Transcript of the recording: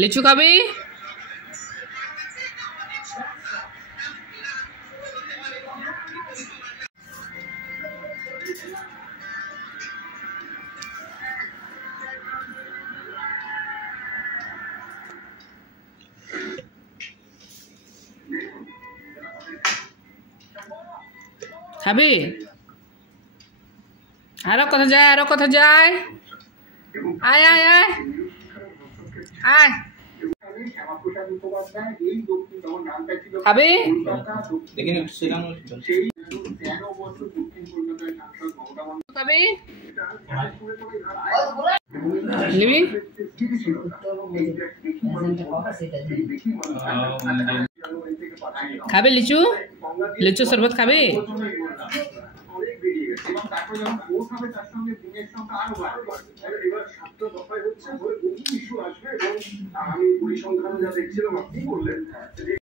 লিচু খাবি? খাবি? আরো কথা যায়, আরো কথা যায়। আয় আয় আয় আয়। খাবি? খাবি? নিবি? খাবি লিচু? লিচু শরবত খাবি?